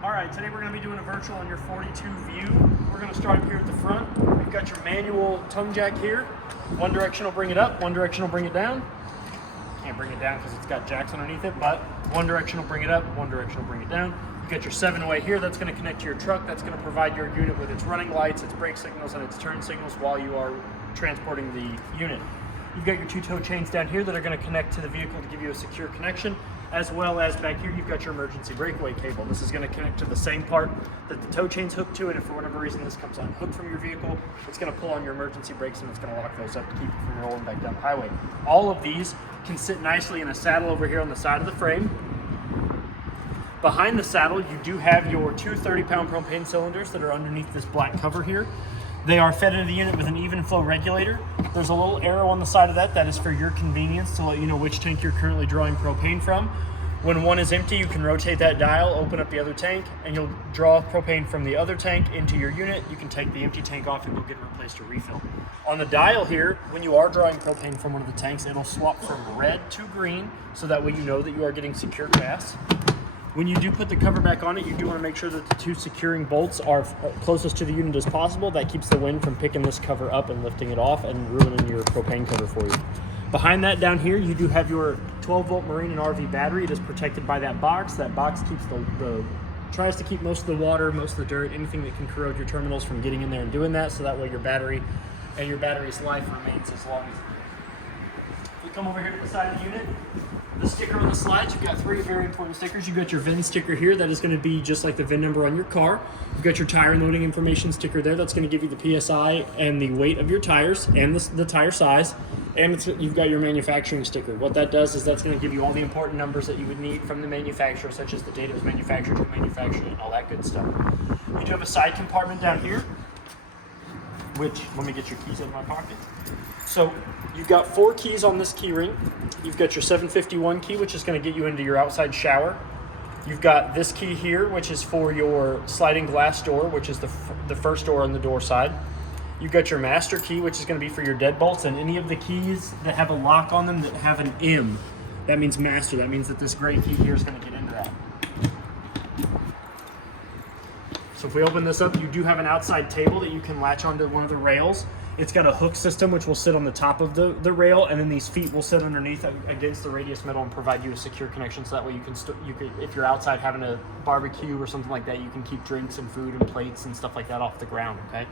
All right, today we're going to be doing a virtual on your 42 view. We're going to start up here at the front. We've got your manual tongue jack here. One direction will bring it up, one direction will bring it down. Can't bring it down because it's got jacks underneath it, but one direction will bring it up, one direction will bring it down. You've got your 7-way here. That's going to connect to your truck. That's going to provide your unit with its running lights, its brake signals, and its turn signals while you are transporting the unit. You've got your 2 tow chains down here that are going to connect to the vehicle to give you a secure connection, as well as back here you've got your emergency breakaway cable. This is going to connect to the same part that the tow chain's hooked to, and if for whatever reason this comes unhooked from your vehicle, it's going to pull on your emergency brakes and it's going to lock those up to keep you from rolling back down the highway. All of these can sit nicely in a saddle over here on the side of the frame. Behind the saddle you do have your 2 30-pound propane cylinders that are underneath this black cover here. They are fed into the unit with an even flow regulator. There's a little arrow on the side of that. That is for your convenience to let you know which tank you're currently drawing propane from. When one is empty, you can rotate that dial, open up the other tank, and you'll draw propane from the other tank into your unit. You can take the empty tank off and go get it replaced to refill. On the dial here, when you are drawing propane from one of the tanks, it'll swap from red to green, so that way you know that you are getting secure gas. When you do put the cover back on it, you do want to make sure that the 2 securing bolts are closest to the unit as possible. That keeps the wind from picking this cover up and lifting it off and ruining your propane cover for you. Behind that down here, you do have your 12-volt marine and RV battery. It is protected by that box. That box keeps tries to keep most of the water, most of the dirt, anything that can corrode your terminals from getting in there and doing that, so that way your battery and your battery's life remains as long as it is. If we come over here to the side of the unit, the sticker on the slides, you've got 3 very important stickers. You've got your VIN sticker here. That is going to be just like the VIN number on your car. You've got your tire loading information sticker there. That's going to give you the PSI and the weight of your tires and the tire size. And you've got your manufacturing sticker. What that does is that's going to give you all the important numbers that you would need from the manufacturer, such as the date it was manufactured, who manufactured it, and all that good stuff. You do have a side compartment down here, which, let me get your keys out of my pocket. So you've got 4 keys on this key ring. You've got your 751 key, which is going to get you into your outside shower. You've got this key here, which is for your sliding glass door, which is the first door on the door side. You've got your master key, which is going to be for your deadbolts, and any of the keys that have a lock on them that have an M. That means master. That means that this gray key here is going to get into that. So if we open this up, you do have an outside table that you can latch onto one of the rails. It's got a hook system which will sit on the top of the rail, and then these feet will sit underneath against the radius metal and provide you a secure connection, so that way you can if you're outside having a barbecue or something like that, you can keep drinks and food and plates and stuff like that off the ground, okay?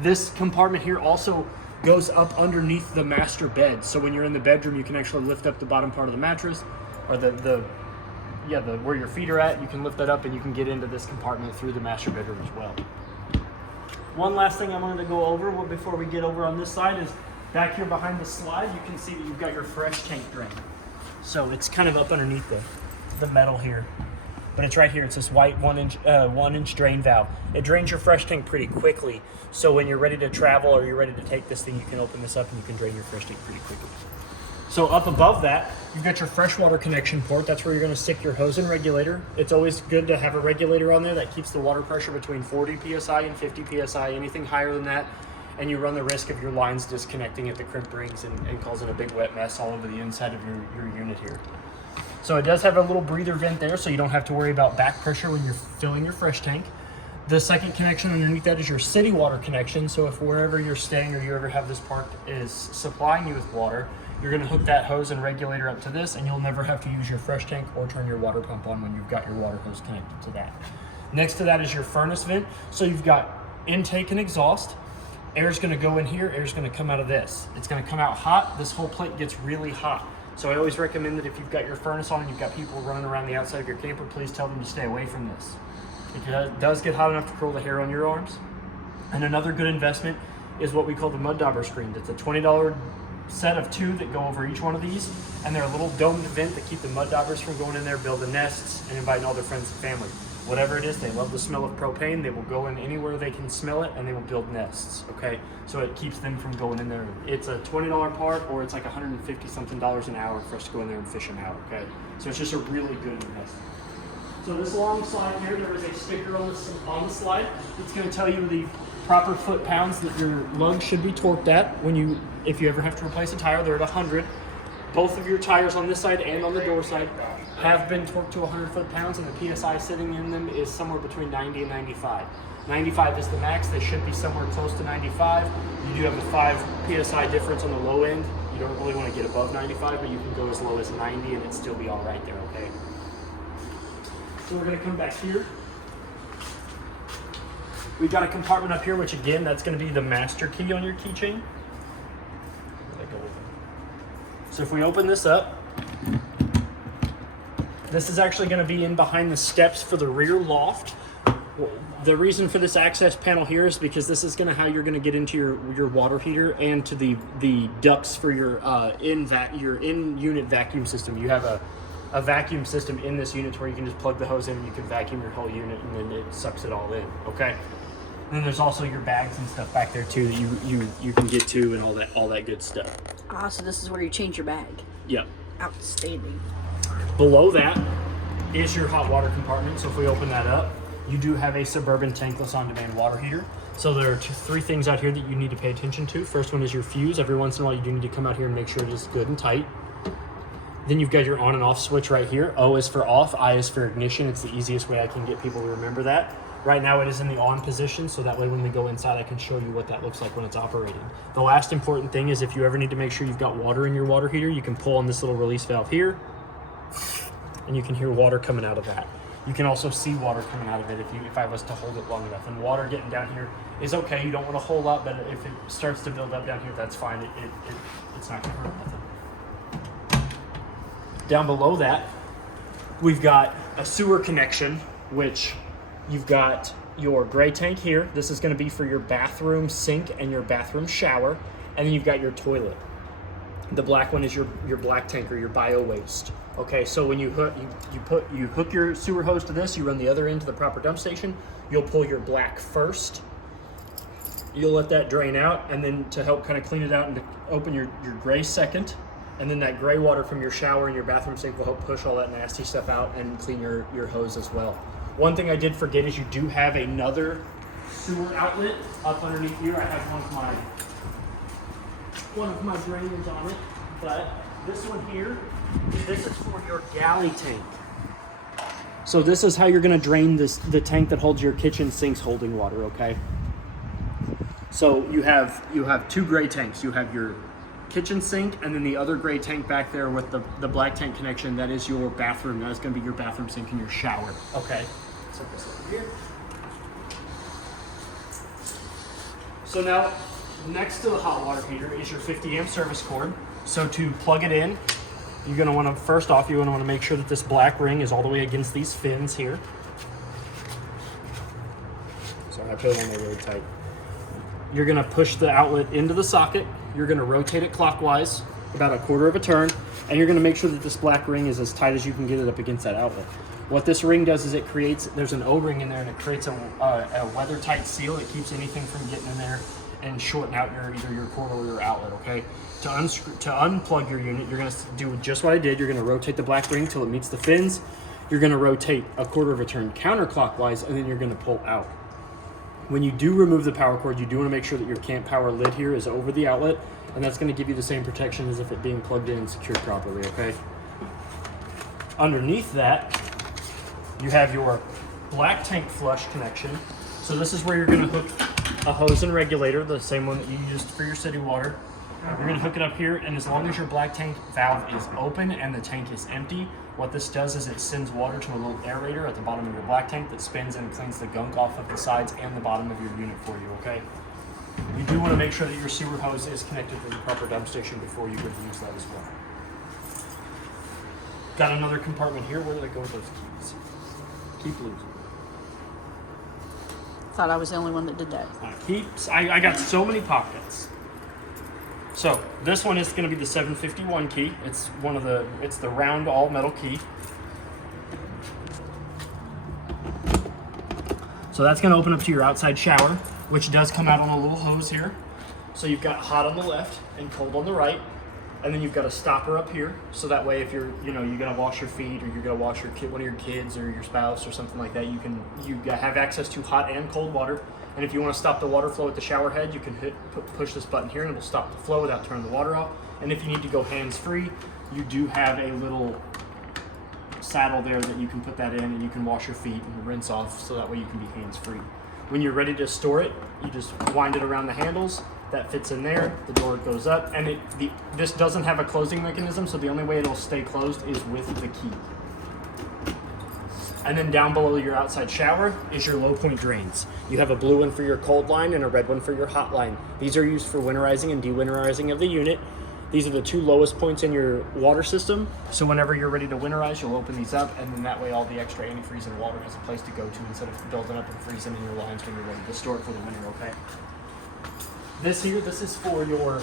This compartment here also goes up underneath the master bed, so when you're in the bedroom, you can actually lift up the bottom part of the mattress, or where your feet are at. You can lift that up and you can get into this compartment through the master bedroom as well. One last thing I wanted to go over before we get over on this side is back here behind the slide, you can see that you've got your fresh tank drain. So it's kind of up underneath the metal here, but it's right here. It's this white 1-inch drain valve. It drains your fresh tank pretty quickly. So when you're ready to travel or you're ready to take this thing, you can open this up and you can drain your fresh tank pretty quickly. So up above that, you've got your freshwater connection port. That's where you're going to stick your hose and regulator. It's always good to have a regulator on there that keeps the water pressure between 40 PSI and 50 PSI. Anything higher than that, and you run the risk of your lines disconnecting at the crimp rings and causing a big wet mess all over the inside of your unit here. So it does have a little breather vent there, so you don't have to worry about back pressure when you're filling your fresh tank. The second connection underneath that is your city water connection. So if wherever you're staying or you ever have this parked is supplying you with water, you're going to hook that hose and regulator up to this, and you'll never have to use your fresh tank or turn your water pump on when you've got your water hose connected to that. Next to that is your furnace vent. So you've got intake and exhaust. Air's going to go in here, air's going to come out of this. It's going to come out hot. This whole plate gets really hot. So I always recommend that if you've got your furnace on and you've got people running around the outside of your camper, please tell them to stay away from this. It does get hot enough to curl the hair on your arms. And another good investment is what we call the mud dauber screen. It's a $20 set of 2 that go over each one of these, and they're a little domed vent that keep the mud daubers from going in there, building nests, and inviting all their friends and family. Whatever it is, they love the smell of propane. They will go in anywhere they can smell it, and they will build nests, okay? So it keeps them from going in there. It's a $20 part, or it's like $150 something an hour for us to go in there and fish them out, okay? So it's just a really good investment. So this long slide here, there is a sticker on the slide. It's going to tell you the proper foot-pounds that your lugs should be torqued at if you ever have to replace a tire. They're at 100. Both of your tires on this side and on the door side have been torqued to 100 foot-pounds, and the PSI sitting in them is somewhere between 90 and 95. 95 is the max. They should be somewhere close to 95. You do have a 5 PSI difference on the low end. You don't really want to get above 95, but you can go as low as 90 and it'd still be all right there, okay? So we're going to come back here. We've got a compartment up here, which again, that's going to be the master key on your keychain. So if we open this up, this is actually going to be in behind the steps for the rear loft. The reason for this access panel here is because this is going to how you're going to get into your water heater and to the ducts for your in-unit vacuum system. You have a vacuum system in this unit where you can just plug the hose in and you can vacuum your whole unit and then it sucks it all in, okay? And then there's also your bags and stuff back there too that you can get to and all that good stuff. Ah, so this is where you change your bag. Yep. Outstanding. Below that is your hot water compartment. So if we open that up, you do have a Suburban tankless on-demand water heater. So there are 3 things out here that you need to pay attention to. First one is your fuse. Every once in a while you do need to come out here and make sure it is good and tight. Then you've got your on and off switch right here. O is for off, I is for ignition. It's the easiest way I can get people to remember that. Right now it is in the on position, so that way when we go inside I can show you what that looks like when it's operating. The last important thing is if you ever need to make sure you've got water in your water heater, you can pull on this little release valve here, and you can hear water coming out of that. You can also see water coming out of it if I was to hold it long enough. And water getting down here is okay. You don't want a whole lot, but if it starts to build up down here, that's fine. It's not gonna hurt nothing. Down below that, we've got a sewer connection, which you've got your gray tank here. This is gonna be for your bathroom sink and your bathroom shower. And then you've got your toilet. The black one is your black tank or your bio waste. Okay, so when you hook your sewer hose to this, you run the other end to the proper dump station. You'll pull your black first. You'll let that drain out, and then to help kind of clean it out and to open your gray second. And then that gray water from your shower and your bathroom sink will help push all that nasty stuff out and clean your hose as well. One thing I did forget is you do have another sewer outlet up underneath here. I have one of my drainers on it, but this one here, this is for your galley tank. So this is how you're gonna drain the tank that holds your kitchen sinks holding water, okay? So you have 2 gray tanks. You have your kitchen sink and then the other gray tank back there with the black tank connection, that is your bathroom. That is gonna be your bathroom sink and your shower, okay? So this over here. So now, next to the hot water heater is your 50 amp service cord. So to plug it in, you're gonna wanna, first off, you're gonna wanna make sure that this black ring is all the way against these fins here. Sorry, I put it on there really tight. You're gonna push the outlet into the socket. You're gonna rotate it clockwise, about a quarter of a turn, and you're gonna make sure that this black ring is as tight as you can get it up against that outlet. What this ring does is there's an O-ring in there and it creates a weather-tight seal that keeps anything from getting in there and shorten out either your cord or your outlet, okay? To unplug your unit, you're gonna do just what I did. You're gonna rotate the black ring till it meets the fins. You're gonna rotate a quarter of a turn counterclockwise, and then you're gonna pull out. When you do remove the power cord, you do wanna make sure that your camp power lid here is over the outlet, and that's gonna give you the same protection as if it being plugged in and secured properly, okay? Underneath that, you have your black tank flush connection. So this is where you're gonna hook a hose and regulator, the same one that you used for your city water. You're gonna hook it up here, and as long as your black tank valve is open and the tank is empty, what this does is it sends water to a little aerator at the bottom of your black tank that spins and cleans the gunk off of the sides and the bottom of your unit for you, okay? You do wanna make sure that your sewer hose is connected to the proper dump station before you would use that as well. Got another compartment here. Where did I go with those keys? Keep losing. Thought I was the only one that did that. I got so many pockets. So this one is going to be the 751 key. It's the round all metal key. So that's going to open up to your outside shower, which does come out on a little hose here. So you've got hot on the left and cold on the right. And then you've got a stopper up here, so that way if you're gonna wash your feet or you're gonna wash one of your kids or your spouse or something like that, you have access to hot and cold water. And if you want to stop the water flow at the shower head, you can push this button here and it'll stop the flow without turning the water off. And if you need to go hands-free, you do have a little saddle there that you can put that in, and you can wash your feet and rinse off, so that way you can be hands-free. When you're ready to store it, you just wind it around the handles. That fits in there. The door goes up, and this doesn't have a closing mechanism, so the only way it'll stay closed is with the key. And then down below your outside shower is your low point drains. You have a blue one for your cold line and a red one for your hot line. These are used for winterizing and dewinterizing of the unit. These are the two lowest points in your water system. So whenever you're ready to winterize, you'll open these up, and then that way all the extra antifreeze and water has a place to go to instead of building up and freezing in your lines when you're ready to store it for the winter, okay? This is for your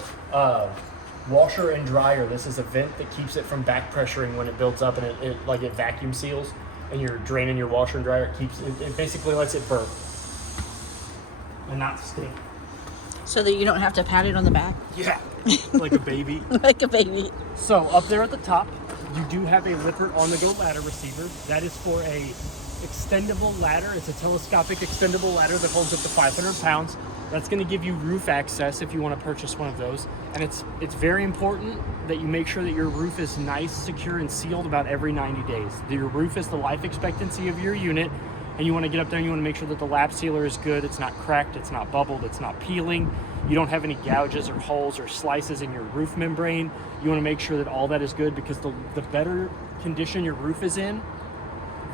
washer and dryer. This is a vent that keeps it from back pressuring when it builds up, and it vacuum seals. And you're draining your washer and dryer, it basically lets it burn and not stink. So that you don't have to pat it on the back? Yeah, like a baby. Like a baby. So up there at the top, you do have a Lippert on-the-go ladder receiver. That is for a extendable ladder. It's a telescopic extendable ladder that holds up to 500 pounds. That's going to give you roof access if you want to purchase one of those. And it's very important that you make sure that your roof is nice, secure, and sealed about every 90 days. Your roof is the life expectancy of your unit, and you want to get up there and you want to make sure that the lap sealer is good. It's not cracked, it's not bubbled, it's not peeling. You don't have any gouges or holes or slices in your roof membrane. You want to make sure that all that is good, because the better condition your roof is in,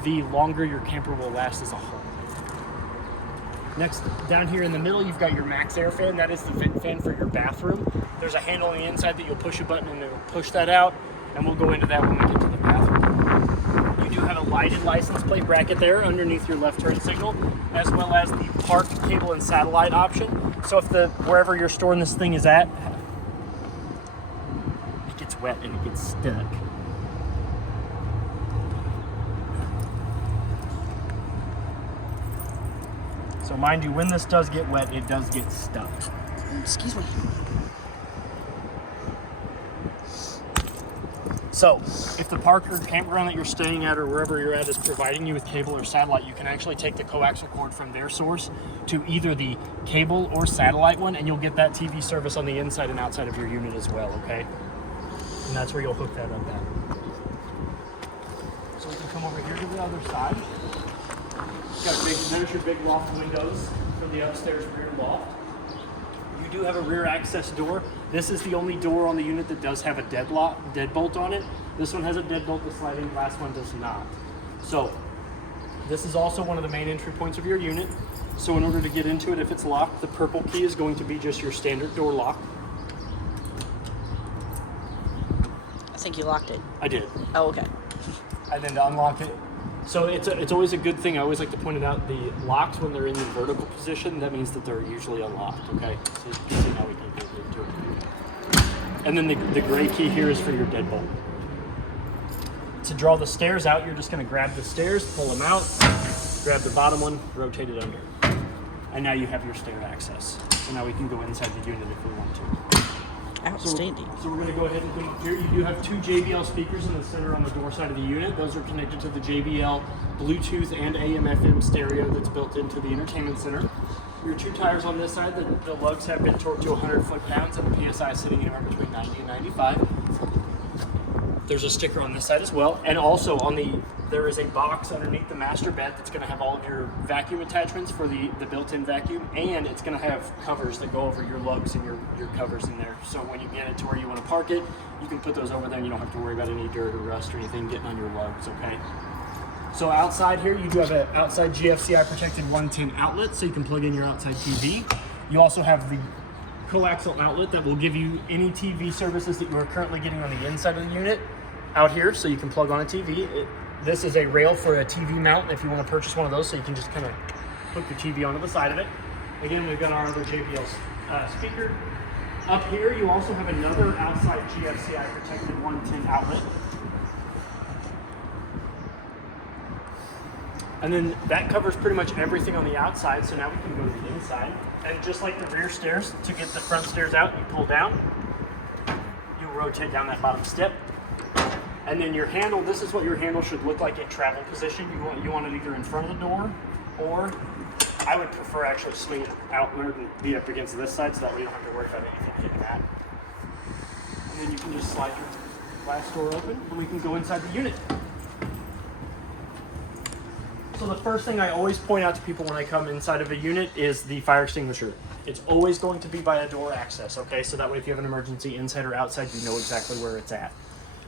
the longer your camper will last as a whole. Next, down here in the middle, you've got your max air fan. That is the vent fan for your bathroom. There's a handle on the inside that you'll push a button and it'll push that out, and we'll go into that when we get to the bathroom. You do have a lighted license plate bracket there underneath your left turn signal, as well as the park, cable, and satellite option. So if wherever you're storing this thing is at, it gets wet and it gets stuck. So mind you, when this does get wet, it does get stuck. Excuse me. So if the park or campground that you're staying at or wherever you're at is providing you with cable or satellite, you can actually take the coaxial cord from their source to either the cable or satellite one, and you'll get that TV service on the inside and outside of your unit as well, okay? And that's where you'll hook that up at. So we can come over here to the other side. There's your big loft windows for the upstairs rear loft. You do have a rear access door. This is the only door on the unit that does have a deadbolt on it. This one has a deadbolt, the sliding glass one does not. So this is also one of the main entry points of your unit. So in order to get into it, if it's locked, the purple key is going to be just your standard door lock. I think you locked it. I did. Oh, okay. And then to unlock it, so it's always a good thing. I always like to point it out, the locks, when they're in the vertical position, that means that they're usually unlocked, okay? So you can see how we can get into it. And then the gray key here is for your deadbolt. To draw the stairs out, you're just gonna grab the stairs, pull them out, grab the bottom one, rotate it under. And now you have your stair access. So now we can go inside the unit if we want to. Outstanding. So we're going to go ahead and come up here. You do have two JBL speakers in the center on the door side of the unit. Those are connected to the JBL Bluetooth and AM/FM stereo that's built into the entertainment center. Your two tires on this side, the lugs have been torqued to 100 foot-pounds, and the PSI is sitting anywhere between 90 and 95. There's a sticker on this side as well, and also there is a box underneath the master bed that's going to have all of your vacuum attachments for the built-in vacuum, and it's going to have covers that go over your lugs and your covers in there. So when you get it to where you want to park it, you can put those over there and you don't have to worry about any dirt or rust or anything getting on your lugs, okay? So outside here, you do have an outside GFCI protected 110 outlet, so you can plug in your outside TV. You also have the coaxial outlet that will give you any TV services that you are currently getting on the inside of the unit out here, so you can plug on a TV. This is a rail for a TV mount if you want to purchase one of those, so you can just kind of hook your TV onto the side of it. Again, we've got our other JBL speaker. Up here, you also have another outside GFCI protected 110 outlet. And then that covers pretty much everything on the outside, so now we can go to the inside. And just like the rear stairs, to get the front stairs out, you pull down, you rotate down that bottom step, and then your handle, this is what your handle should look like in travel position. You want it either in front of the door, or I would prefer actually swing it outward and be up against this side, so that way you don't have to worry about anything hitting that. And then you can just slide your glass door open, and we can go inside the unit. So the first thing I always point out to people when I come inside of a unit is the fire extinguisher. It's always going to be by a door access, okay? So that way if you have an emergency inside or outside, you know exactly where it's at.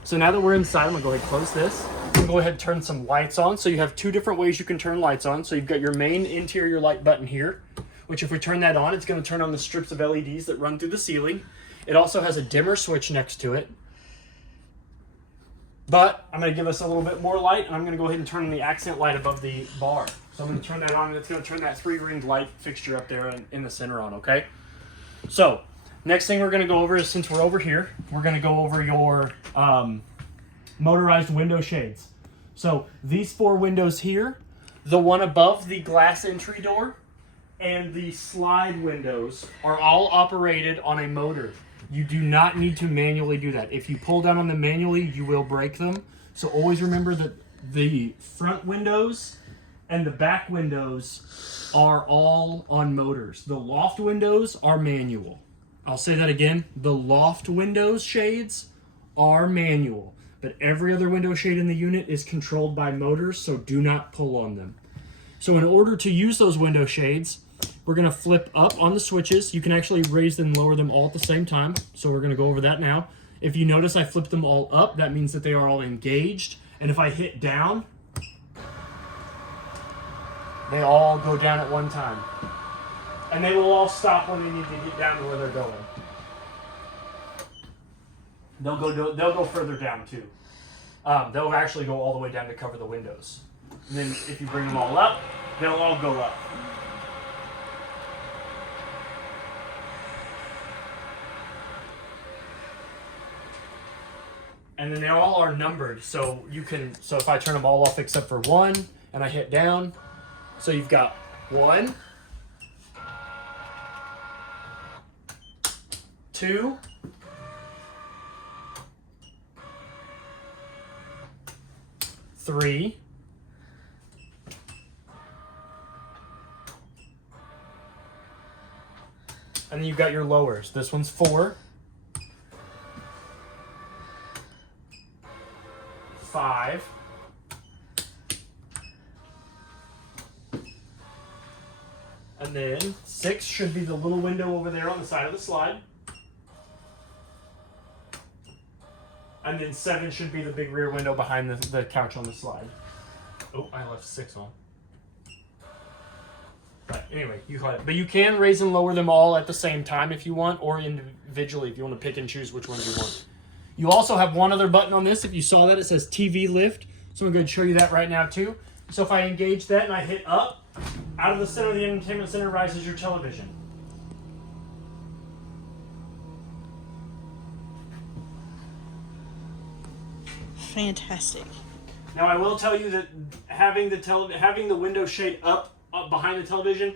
So now that we're inside, I'm gonna go ahead and close this. I'm gonna go ahead and turn some lights on. So you have two different ways you can turn lights on. So you've got your main interior light button here, which if we turn that on, it's gonna turn on the strips of LEDs that run through the ceiling. It also has a dimmer switch next to it. But I'm going to give us a little bit more light, and I'm going to go ahead and turn on the accent light above the bar. So I'm going to turn that on, and it's going to turn that 3-ringed light fixture up there in the center on, okay? So, next thing we're going to go over is, since we're over here, we're going to go over your motorized window shades. So, these 4 windows here, the one above the glass entry door, and the slide windows are all operated on a motor. You do not need to manually do that. If you pull down on them manually, you will break them. So always remember that the front windows and the back windows are all on motors. The loft windows are manual. I'll say that again. The loft windows shades are manual, but every other window shade in the unit is controlled by motors, so do not pull on them. So in order to use those window shades, we're going to flip up on the switches. You can actually raise and lower them all at the same time. So we're going to go over that now. If you notice I flipped them all up, that means that they are all engaged. And if I hit down, they all go down at one time. And they will all stop when they need to get down to where they're going. They'll go further down too. They'll actually go all the way down to cover the windows. And then if you bring them all up, they'll all go up. And then they all are numbered, so if I turn them all off except for 1, and I hit down, so you've got 1, 2, 3, and then you've got your lowers. This one's 4, 5, and then 6 should be the little window over there on the side of the slide, and then 7 should be the big rear window behind the couch on the slide. Oh, I left 6 on. But anyway, but you can raise and lower them all at the same time if you want, or individually if you want to pick and choose which ones you want. You also have one other button on this. If you saw that, it says TV lift. So I'm going to show you that right now too. So if I engage that and I hit up, out of the center of the entertainment center rises your television. Fantastic. Now I will tell you that having the window shade up behind the television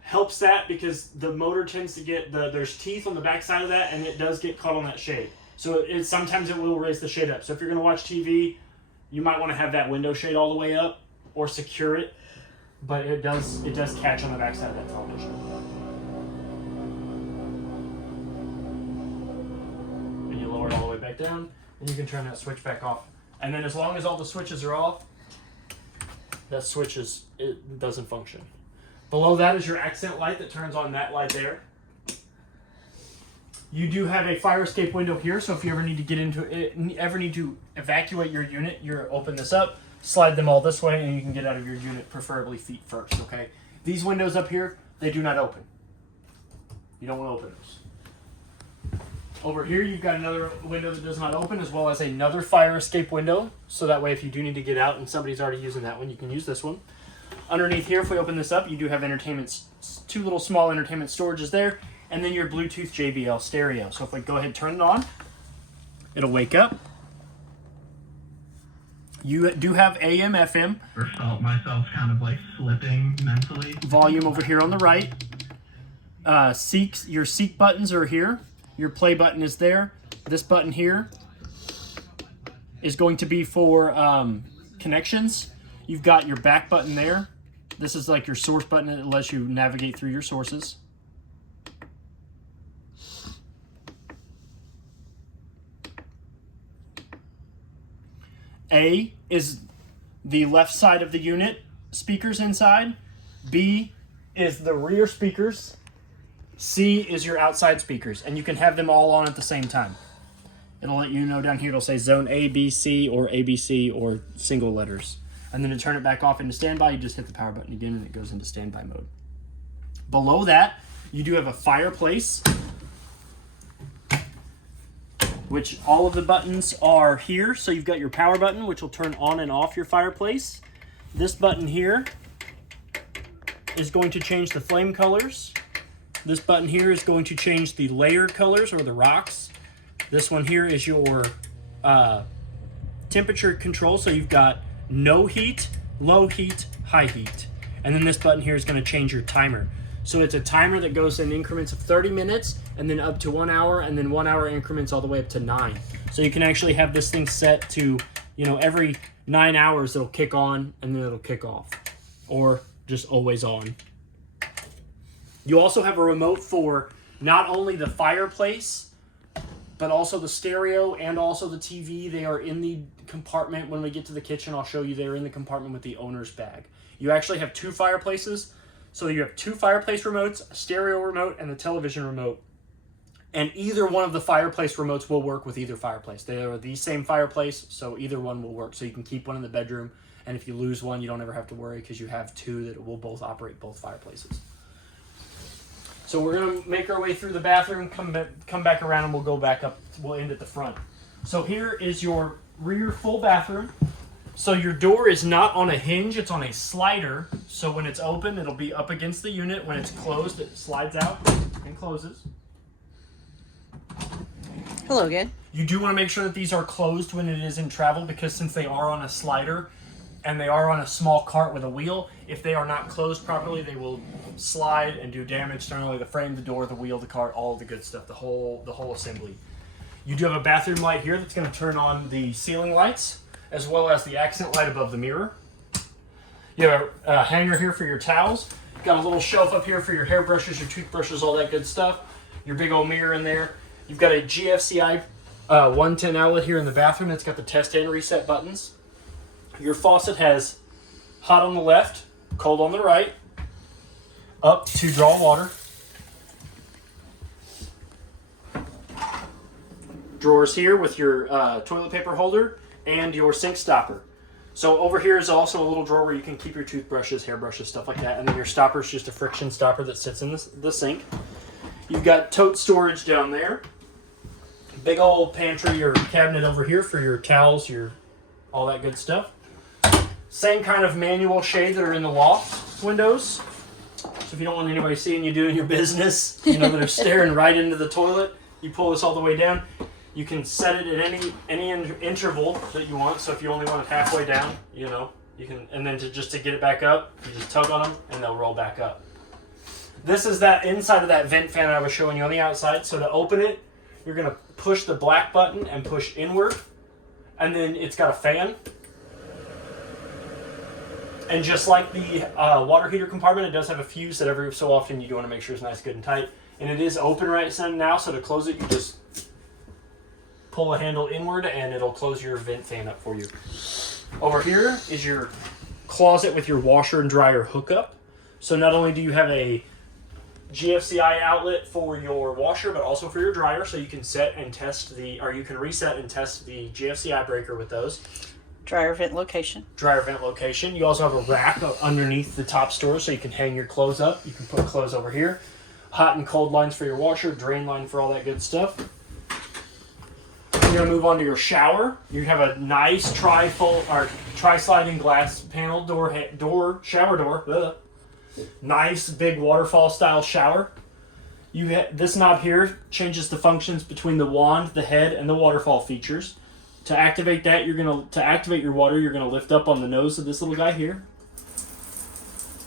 helps that, because the motor tends to get there's teeth on the back side of that, and it does get caught on that shade. So sometimes it will raise the shade up. So if you're going to watch TV, you might want to have that window shade all the way up or secure it, but it does catch on the back side of that television. And you lower it all the way back down, and you can turn that switch back off. And then as long as all the switches are off, that switch it doesn't function. Below that is your accent light that turns on that light there. You do have a fire escape window here, so if you ever need to evacuate your unit, you open this up, slide them all this way, and you can get out of your unit, preferably feet first, okay? These windows up here, they do not open. You don't want to open those. Over here, you've got another window that does not open, as well as another fire escape window, so that way if you do need to get out and somebody's already using that one, you can use this one. Underneath here, if we open this up, you do have two little small entertainment storages there, and then your Bluetooth JBL stereo. So if we go ahead and turn it on, it'll wake up. You do have AM, FM. I felt myself kind of like slipping mentally. Volume over here on the right. Your seek buttons are here. Your play button is there. This button here is going to be for connections. You've got your back button there. This is like your source button that lets you navigate through your sources. A is the left side of the unit. speakers inside. B is the rear speakers. C is your outside speakers, and you can have them all on at the same time. It'll let you know down here, it'll say zone A, B, C, or ABC, or single letters. And then to turn it back off into standby, you just hit the power button again and it goes into standby mode. Below that, you do have a fireplace, which all of the buttons are here. So you've got your power button, which will turn on and off your fireplace. This button here is going to change the flame colors. This button here is going to change the layer colors or the rocks. This one here is your temperature control. So you've got no heat, low heat, high heat. And then this button here is going to change your timer. So it's a timer that goes in increments of 30 minutes and then up to 1 hour, and then 1 hour increments all the way up to 9. So you can actually have this thing set to, you know, every 9 hours it'll kick on and then it'll kick off, or just always on. You also have a remote for not only the fireplace, but also the stereo and also the TV. They are in the compartment. When we get to the kitchen, I'll show you they're in the compartment with the owner's bag. You actually have 2 fireplaces. So you have 2 fireplace remotes, a stereo remote, and the television remote. And either one of the fireplace remotes will work with either fireplace. They are the same fireplace, so either one will work. So you can keep one in the bedroom, and if you lose one, you don't ever have to worry because you have 2 that will both operate both fireplaces. So we're going to make our way through the bathroom, come back around, and we'll go back up. We'll end at the front. So here is your rear full bathroom. So your door is not on a hinge, it's on a slider. So when it's open, it'll be up against the unit. When it's closed, it slides out and closes. Hello again. You do want to make sure that these are closed when it is in travel, because since they are on a slider and they are on a small cart with a wheel, if they are not closed properly, they will slide and do damage to not only the frame, the door, the wheel, the cart, all of the good stuff, the whole assembly. You do have a bathroom light here that's going to turn on the ceiling lights, as well as the accent light above the mirror. You have a hanger here for your towels. You've got a little shelf up here for your hairbrushes, your toothbrushes, all that good stuff. Your big old mirror in there. You've got a GFCI 110 outlet here in the bathroom that's got the test and reset buttons. Your faucet has hot on the left, cold on the right, up to draw water. Drawers here with your toilet paper holder and your sink stopper. So over here is also a little drawer where you can keep your toothbrushes, hairbrushes, stuff like that. And then your stopper is just a friction stopper that sits in the sink. You've got tote storage down there. Big old pantry or cabinet over here for your towels, your all that good stuff. Same kind of manual shade that are in the loft windows. So if you don't want anybody seeing you doing your business, you know, that are staring right into the toilet, you pull this all the way down. You can set it at any interval that you want. So if you only want it halfway down, you know, you can, and then just to get it back up, you just tug on them and they'll roll back up. This is that inside of that vent fan I was showing you on the outside. So to open it, you're going to push the black button and push inward, and then it's got a fan. And just like the water heater compartment, it does have a fuse that every so often you do want to make sure it's nice, good, and tight. And it is open right now, so to close it, you just pull the handle inward and it'll close your vent fan up for you. Over here is your closet with your washer and dryer hookup. So not only do you have a GFCI outlet for your washer, but also for your dryer, so you can set and test you can reset and test the GFCI breaker with those. Dryer vent location. Dryer vent location. You also have a rack underneath the top store, so you can hang your clothes up. You can put clothes over here. Hot and cold lines for your washer, drain line for all that good stuff. You're going to move on to your shower. You have a nice tri-sliding glass panel shower door. Ugh. Nice big waterfall style shower. This knob here changes the functions between the wand, the head, and the waterfall features. To activate that, to activate your water, you're gonna lift up on the nose of this little guy here.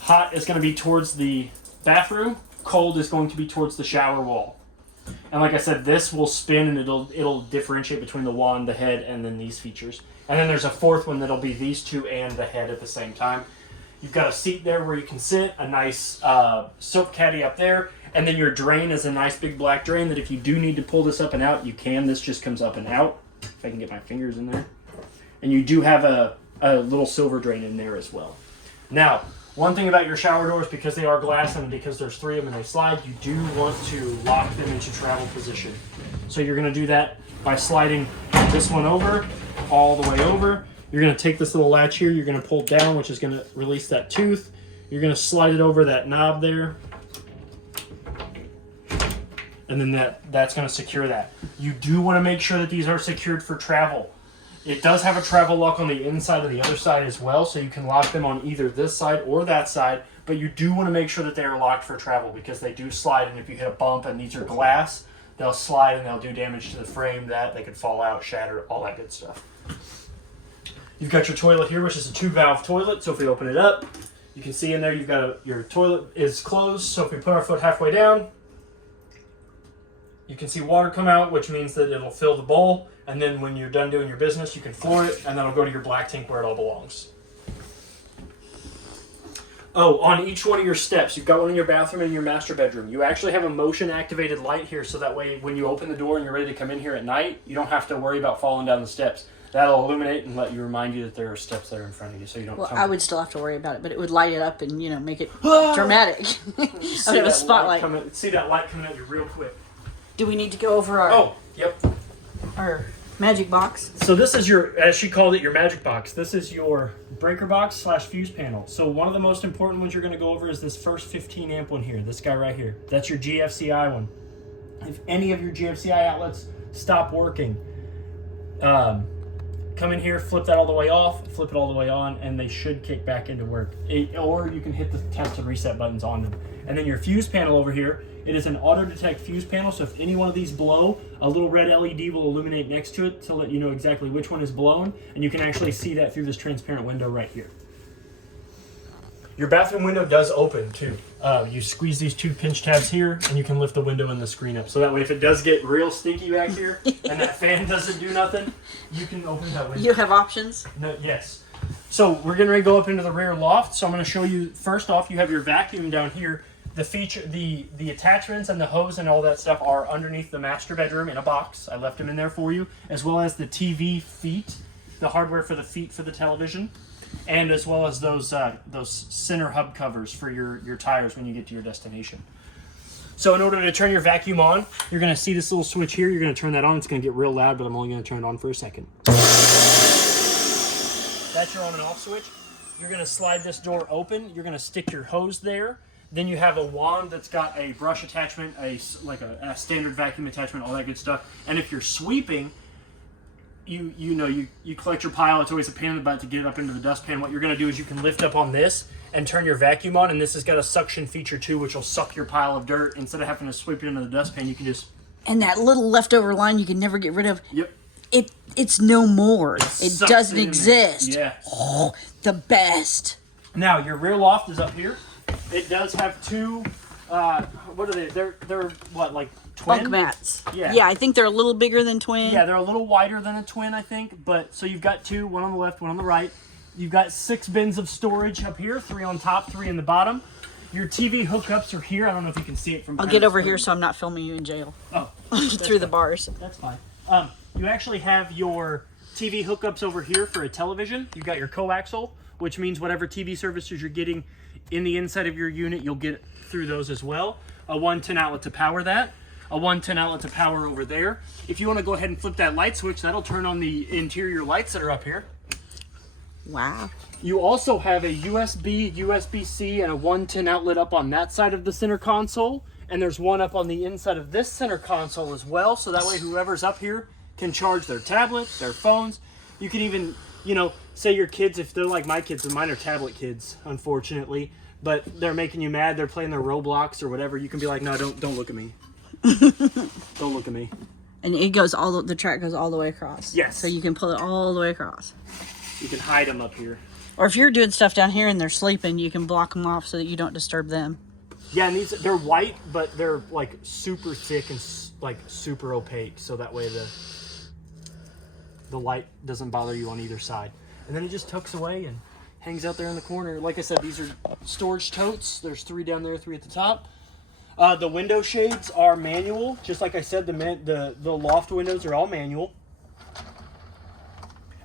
Hot is gonna be towards the bathroom. Cold is going to be towards the shower wall. And like I said, this will spin and it'll differentiate between the wand, the head, and then these features. And then there's a fourth one that'll be these two and the head at the same time. You've got a seat there where you can sit, a nice soap caddy up there, and then your drain is a nice big black drain that if you do need to pull this up and out, you can. This just comes up and out. If I can get my fingers in there. And you do have a little silver drain in there as well. Now, one thing about your shower doors, because they are glass and because there's 3 of them and they slide, you do want to lock them into travel position. So you're going to do that by sliding this one over, all the way over. You're going to take this little latch here, you're going to pull down, which is going to release that tooth. You're going to slide it over that knob there. And then that's going to secure that. You do want to make sure that these are secured for travel. It does have a travel lock on the inside and the other side as well, so you can lock them on either this side or that side, but you do want to make sure that they are locked for travel because they do slide, and if you hit a bump and these are glass, they'll slide and they'll do damage to the frame. That they could fall out, shatter, all that good stuff. You've got your toilet here, which is a 2-valve toilet, so if we open it up, you can see in there you've got your toilet is closed, so if we put our foot halfway down, you can see water come out, which means that it'll fill the bowl. And then when you're done doing your business, you can floor it, and that'll go to your black tank where it all belongs. Oh, on each one of your steps, you've got one in your bathroom and in your master bedroom. You actually have a motion-activated light here, so that way when you open the door and you're ready to come in here at night, you don't have to worry about falling down the steps. That'll illuminate and let you remind you that there are steps there in front of you, so you don't. Well, I would still have to worry about it, but it would light it up and make it dramatic. I would have a spotlight. See that light coming at you real quick. Do we need to go over our? Oh, yep. Our magic box. So this is your, as she called it, your magic box. This is your breaker box / fuse panel. So one of the most important ones you're going to go over is this first 15 amp one here. This guy right here. That's your GFCI one. If any of your GFCI outlets stop working, come in here, flip that all the way off, flip it all the way on, and they should kick back into work. Or you can hit the test and reset buttons on them. And then your fuse panel over here, it is an auto detect fuse panel, so if any one of these blow, a little red LED will illuminate next to it to let you know exactly which one is blown, and you can actually see that through this transparent window right here. Your bathroom window does open too. You squeeze these 2 pinch tabs here, and you can lift the window and the screen up. So that way if it does get real stinky back here, and that fan doesn't do nothing, you can open that window. You have options? No, yes. So we're getting ready to go up into the rear loft, so I'm going to show you, first off, you have your vacuum down here. The feature, the attachments and the hose and all that stuff are underneath the master bedroom in a box. I left them in there for you, as well as the TV feet, the hardware for the feet for the television, and as well as those center hub covers for your tires when you get to your destination. So in order to turn your vacuum on, you're going to see this little switch here. You're going to turn that on. It's going to get real loud, but I'm only going to turn it on for a second. That's your on and off switch. You're going to slide this door open. You're going to stick your hose there. Then you have a wand that's got a brush attachment, a standard vacuum attachment, all that good stuff. And if you're sweeping, you collect your pile. It's always a pain in the butt to get it up into the dustpan. What you're going to do is you can lift up on this and turn your vacuum on, and this has got a suction feature too, which will suck your pile of dirt. Instead of having to sweep it into the dustpan, you can just... And that little leftover line you can never get rid of. Yep. It's no more. It doesn't exist. Yeah. Oh, the best. Now, your rear loft is up here. It does have 2, what are they? They're what, like twin? Bunk mats. Yeah. Yeah, I think they're a little bigger than twin. Yeah, they're a little wider than a twin, I think. But so you've got 2, one on the left, one on the right. You've got 6 bins of storage up here, 3 on top, 3 in the bottom. Your TV hookups are here. I don't know if you can see it from. I'll get over here so I'm not filming you in jail. Oh, through the bars. That's fine. You actually have your TV hookups over here for a television. You've got your coaxial, which means whatever TV services you're getting in the inside of your unit, you'll get through those as well. A 110 outlet to power that. A 110 outlet to power over there. If you want to go ahead and flip that light switch, that'll turn on the interior lights that are up here. Wow. You also have a USB, USB-C, and a 110 outlet up on that side of the center console. And there's one up on the inside of this center console as well. So that way whoever's up here can charge their tablet, their phones. You can even, say your kids, if they're like my kids, and mine are tablet kids, unfortunately, but they're making you mad, they're playing their Roblox or whatever, you can be like, no, don't look at me. Don't look at me. And it goes the track goes all the way across. Yes. So you can pull it all the way across. You can hide them up here. Or if you're doing stuff down here and they're sleeping, you can block them off so that you don't disturb them. Yeah, and they're white, but they're like super thick and like super opaque, so that way the light doesn't bother you on either side. And then it just tucks away and hangs out there in the corner. Like I said, these are storage totes. There's 3 down there, 3 at the top. The window shades are manual. Just like I said, the loft windows are all manual.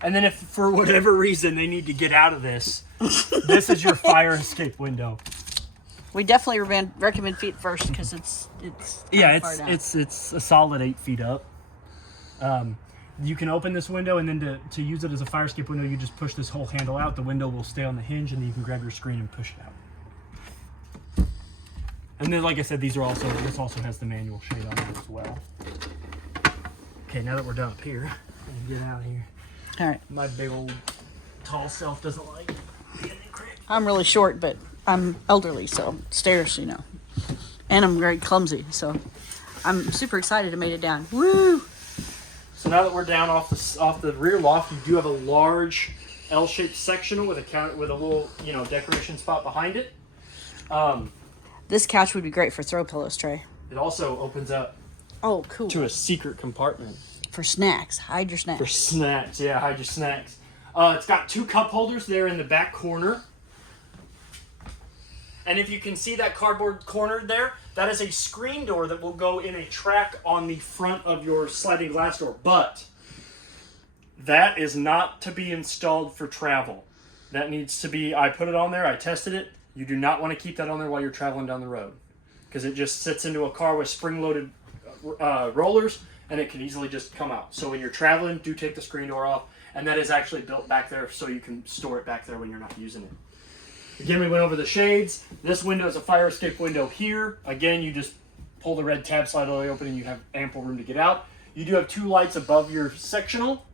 And then if for whatever reason they need to get out of this, this is your fire escape window. We definitely recommend feet first because it's Yeah, far down. it's a solid 8 feet up. You can open this window, and then to use it as a fire escape window, you just push this whole handle out. The window will stay on the hinge, and then you can grab your screen and push it out. And then, like I said, this also has the manual shade on it as well. Okay, now that we're done up here, I'm gonna get out of here. All right. My big old tall self doesn't like getting cracked. I'm really short, but I'm elderly, so stairs, you know. And I'm very clumsy, so I'm super excited to make it down. Woo! So now that we're down off the rear loft, you do have a large L-shaped sectional with a little decoration spot behind it. This couch would be great for throw pillows, Trey. It also opens up Oh, cool. to a secret compartment For snacks. Hide your snacks. for snacks. Yeah, hide your snacks. It's got 2 cup holders there in the back corner. And if you can see that cardboard corner there, that is a screen door that will go in a track on the front of your sliding glass door. But that is not to be installed for travel. That needs to be, I put it on there, I tested it. You do not want to keep that on there while you're traveling down the road, because it just sits into a car with spring-loaded rollers, and it can easily just come out. So when you're traveling, do take the screen door off, and that is actually built back there so you can store it back there when you're not using it. Again, we went over the shades. This window is a fire escape window here. Again, you just pull the red tab, slide all the way open, and you have ample room to get out. You do have 2 lights above your sectional.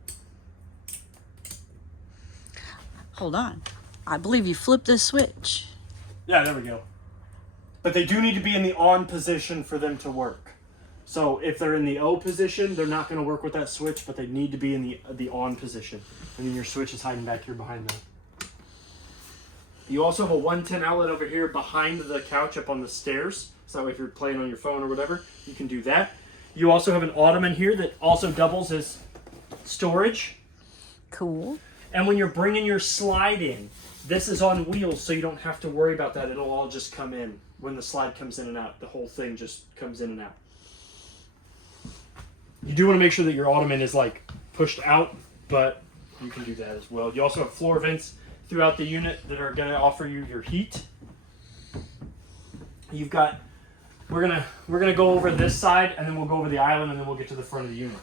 Hold on. I believe you flipped this switch. Yeah, there we go. But they do need to be in the on position for them to work. So if they're in the O position, they're not going to work with that switch, but they need to be in the on position. And then your switch is hiding back here behind them. You also have a 110 outlet over here behind the couch up on the stairs. So that way if you're playing on your phone or whatever, you can do that. You also have an ottoman here that also doubles as storage. Cool. And when you're bringing your slide in, this is on wheels, so you don't have to worry about that. It'll all just come in. When the slide comes in and out, the whole thing just comes in and out. You do want to make sure that your ottoman is like pushed out, but you can do that as well. You also have floor vents throughout the unit that are going to offer you your heat. You've got, we're gonna go over this side, and then we'll go over the island, and then we'll get to the front of the unit.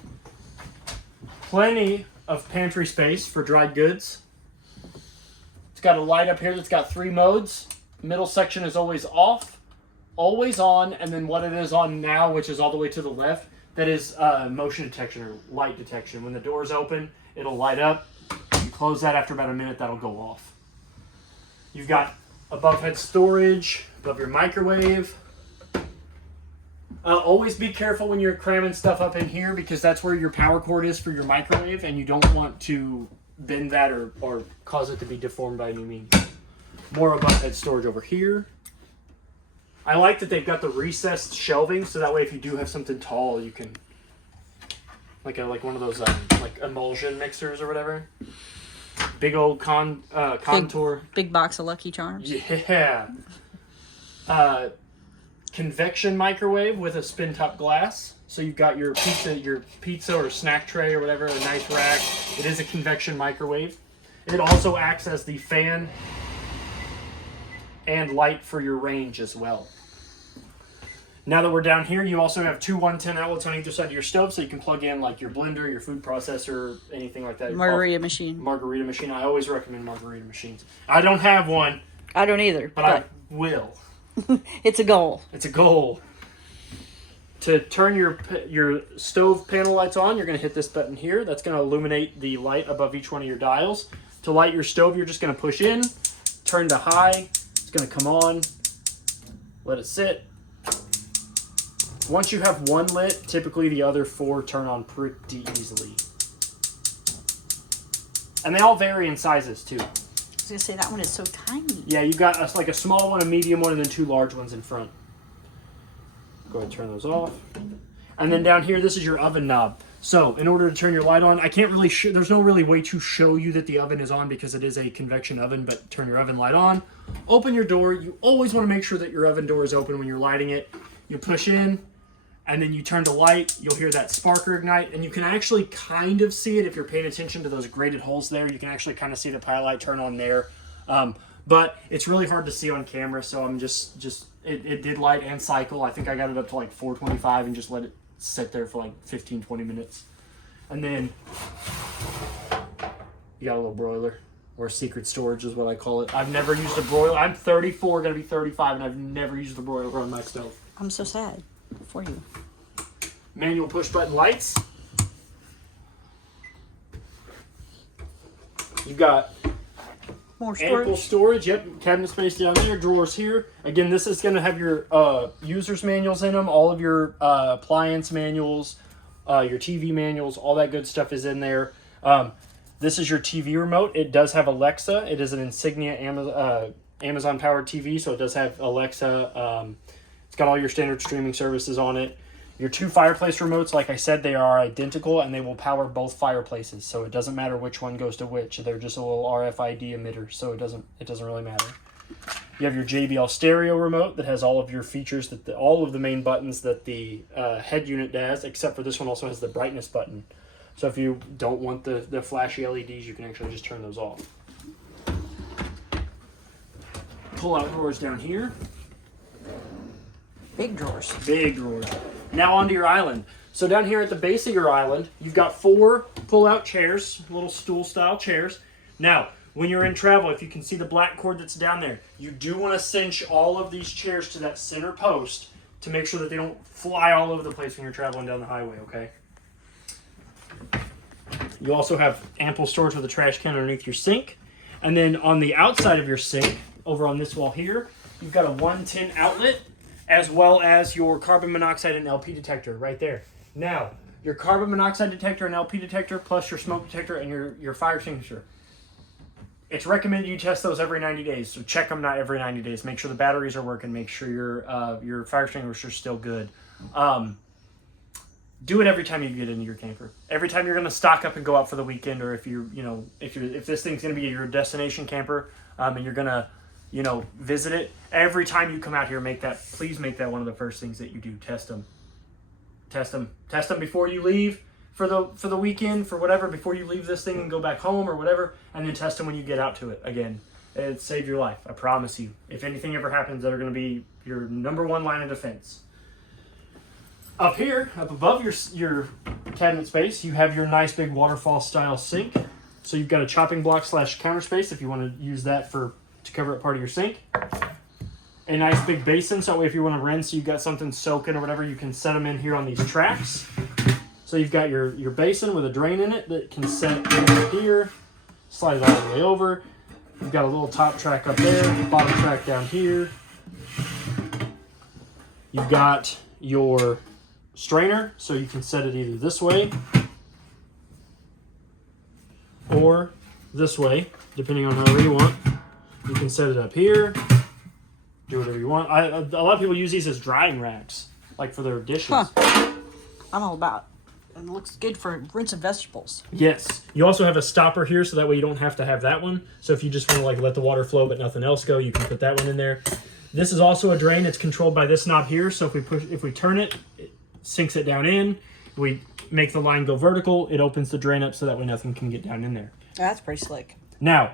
Plenty of pantry space for dried goods. It's got a light up here that's got 3 modes. Middle section is always off, always on, and then what it is on now, which is all the way to the left, that is motion detection or light detection. When the door's open, it'll light up. You close that after about a minute, that'll go off. You've got above head storage, above your microwave. Always be careful when you're cramming stuff up in here, because that's where your power cord is for your microwave, and you don't want to bend that or cause it to be deformed by any means. More above head storage over here. I like that they've got the recessed shelving, so that way if you do have something tall, you can, like one of those like emulsion mixers or whatever. Big old contour. Big box of Lucky Charms. Yeah. Convection microwave with a spin top glass. So you've got your pizza or snack tray or whatever, a nice rack. It is a convection microwave. It also acts as the fan and light for your range as well. Now that we're down here, you also have 2 110 outlets on either side of your stove, so you can plug in like your blender, your food processor, anything like that. Margarita machine. Margarita machine. I always recommend margarita machines. I don't have one, I don't either. but I will. It's a goal. It's a goal. To turn your stove panel lights on, you're going to hit this button here. That's going to illuminate the light above each one of your dials. To light your stove, you're just going to push in, turn to high. It's going to come on. Let it sit. Once you have one lit, typically the other 4 turn on pretty easily. And they all vary in sizes too. I was going to say, that one is so tiny. Yeah, you got a small one, a medium one, and then 2 large ones in front. Go ahead and turn those off. And then down here, this is your oven knob. So in order to turn your light on, I can't really there's no really way to show you that the oven is on because it is a convection oven, but turn your oven light on. Open your door. You always want to make sure that your oven door is open when you're lighting it. You push in, and then you turn the light, you'll hear that sparker ignite, and you can actually kind of see it if you're paying attention to those grated holes there. You can actually kind of see the pilot light turn on there. But it's really hard to see on camera, so I'm it did light and cycle. I think I got it up to like 425 and just let it sit there for like 15, 20 minutes. And then you got a little broiler, or secret storage is what I call it. I've never used a broiler. I'm 34, gonna be 35, and I've never used a broiler on my stove. I'm so sad for you. Manual push button lights. You've got More storage. ample storage. Yep, cabinet space down there, drawers here. Again, this is going to have your user's manuals in them, all of your appliance manuals, your TV manuals, all that good stuff is in there. This is your TV remote. It does have Alexa. It is an Insignia Amazon powered TV, so it does have Alexa. It's got all your standard streaming services on it. Your 2 fireplace remotes, like I said, they are identical and they will power both fireplaces. So it doesn't matter which one goes to which. They're just a little RFID emitter, so it doesn't really matter. You have your JBL stereo remote that has all of your features, that all of the main buttons that the head unit does, except for this one also has the brightness button. So if you don't want the flashy LEDs, you can actually just turn those off. Pull out drawers down here. Big drawers. Big drawers. Now onto your island. So down here at the base of your island, you've got 4 pull-out chairs, little stool-style chairs. Now, when you're in travel, if you can see the black cord that's down there, you do want to cinch all of these chairs to that center post to make sure that they don't fly all over the place when you're traveling down the highway, okay? You also have ample storage with a trash can underneath your sink. And then on the outside of your sink, over on this wall here, you've got a 110 outlet, as well as your carbon monoxide and LP detector right there. Now, your carbon monoxide detector and LP detector, plus your smoke detector and your fire extinguisher. It's recommended you test those every 90 days. So check them not every 90 days. Make sure the batteries are working. Make sure your fire extinguisher is still good. Do it every time you get into your camper. Every time you're going to stock up and go out for the weekend, or if this thing's going to be your destination camper, and you're going to visit it. Every time you come out here, please make that one of the first things that you do. Test them before you leave for the weekend, for whatever, before you leave this thing and go back home or whatever, and then test them when you get out to it. Again, it saved your life. I promise you. If anything ever happens, they're going to be your number 1 line of defense. Up here, up above your cabinet space, you have your nice big waterfall style sink. So you've got a chopping block / counter space if you want to use that to cover up part of your sink. A nice big basin, so that way if you want to rinse, you've got something soaking or whatever, you can set them in here on these tracks. So you've got your basin with a drain in it that can set in here, slide it all the way over. You've got a little top track up there, bottom track down here. You've got your strainer, so you can set it either this way or this way, depending on however you want. You can set it up here, do whatever you want. A lot of people use these as drying racks, like for their dishes. Huh. I'm all about it. And it looks good for rinsing vegetables. Yes. You also have a stopper here, so that way you don't have to have that one. So if you just want to let the water flow but nothing else go, you can put that one in there. This is also a drain. It's controlled by this knob here. So if we turn it, it sinks it down in. We make the line go vertical. It opens the drain up so that way nothing can get down in there. That's pretty slick. Now,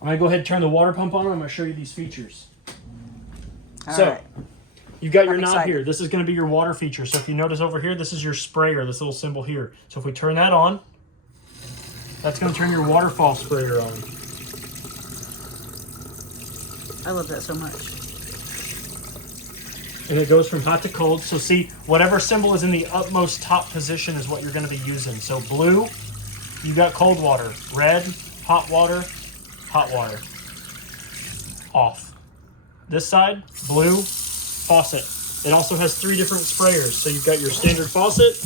I'm going to go ahead and turn the water pump on. I'm going to show you these features. All right. You've got your I'm knob excited. here. This is going to be your water feature. So if you notice over here, this is your sprayer, this little symbol here. So if we turn that on, that's going to turn your waterfall sprayer on. I love that so much. And it goes from hot to cold. So see, whatever symbol is in the utmost top position is what you're going to be using. So blue, you got cold water. Red, hot water, off. This side, blue, faucet. It also has 3 different sprayers. So you've got your standard faucet,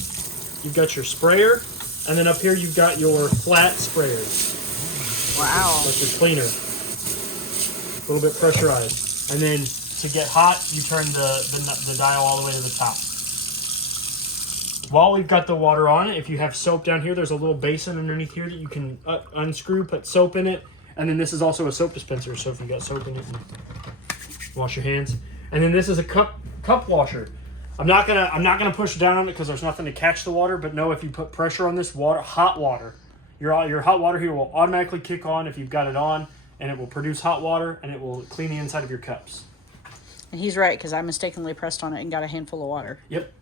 you've got your sprayer, and then up here you've got your flat sprayers. Wow. That's your cleaner. A little bit pressurized. And then to get hot, you turn the dial all the way to the top. While we've got the water on, if you have soap down here, there's a little basin underneath here that you can unscrew, put soap in it. And then this is also a soap dispenser, so if you've got soap in it, wash your hands. And then this is a cup washer. I'm not gonna push down on it because there's nothing to catch the water. But no, if you put pressure on this water, hot water, your hot water heater will automatically kick on if you've got it on, and it will produce hot water and it will clean the inside of your cups. And he's right, because I mistakenly pressed on it and got a handful of water. Yep,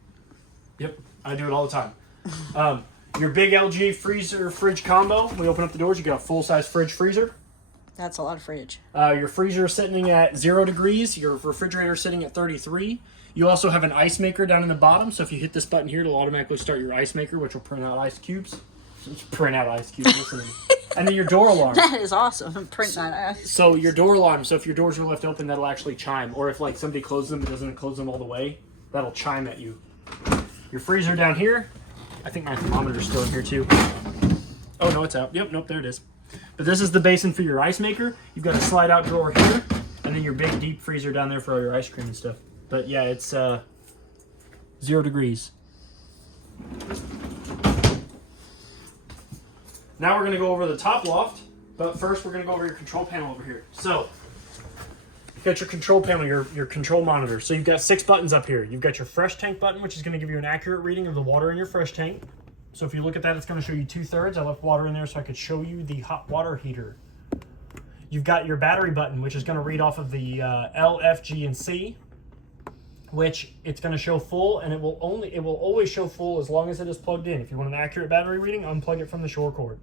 I do it all the time. Your big LG freezer fridge combo. When we open up the doors, you got a full size fridge freezer. That's a lot of fridge. Your freezer is sitting at 0 degrees. Your refrigerator is sitting at 33. You also have an ice maker down in the bottom. So if you hit this button here, it'll automatically start your ice maker, which will print out ice cubes. Listen. And then your door alarm. That is awesome. Print that out. So your door alarm. So if your doors are left open, that'll actually chime. Or if like somebody closes them, it doesn't close them all the way, that'll chime at you. Your freezer down here. I think my thermometer's still in here too. Oh no, it's out. Yep, nope, there it is. But this is the basin for your ice maker. You've got a slide out drawer here, and then your big deep freezer down there for all your ice cream and stuff. But yeah, it's 0 degrees. Now we're going to go over the top loft, but first we're going to go over your control panel over here. So, you've got your control panel, your control monitor. So you've got 6 buttons up here. You've got your fresh tank button, which is going to give you an accurate reading of the water in your fresh tank. So if you look at that, it's going to show you 2/3. I left water in there so I could show you the hot water heater. You've got your battery button, which is going to read off of the L, F, G, and C, which it's going to show full, and it will always show full as long as it is plugged in. If you want an accurate battery reading, unplug it from the shore cord.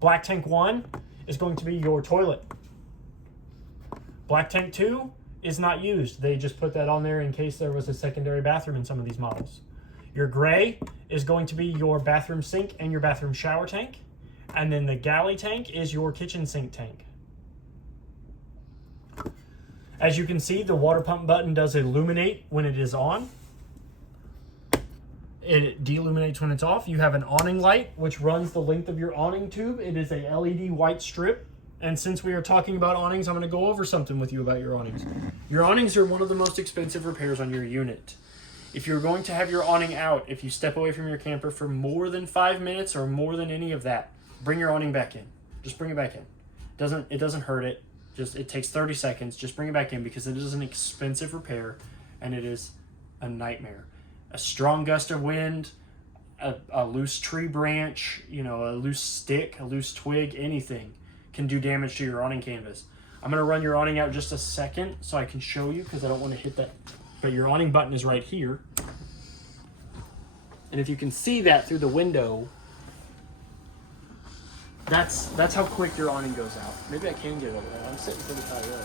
Black tank 1 is going to be your toilet. Black tank 2 is not used. They just put that on there in case there was a secondary bathroom in some of these models. Your gray is going to be your bathroom sink and your bathroom shower tank. And then the galley tank is your kitchen sink tank. As you can see, the water pump button does illuminate when it is on. It deilluminates when it's off. You have an awning light, which runs the length of your awning tube. It is a LED white strip. And since we are talking about awnings, I'm going to go over something with you about your awnings. Your awnings are one of the most expensive repairs on your unit. If you're going to have your awning out, if you step away from your camper for more than 5 minutes or more than any of that, bring your awning back in. Just bring it back in. It doesn't hurt it. It takes 30 seconds. Just bring it back in because it is an expensive repair and it is a nightmare. A strong gust of wind, a loose tree branch, a loose stick, a loose twig, anything can do damage to your awning canvas. I'm going to run your awning out just a second so I can show you because I don't want to hit that. But your awning button is right here. And if you can see that through the window, that's how quick your awning goes out. Maybe I can get over there. I'm sitting pretty high up.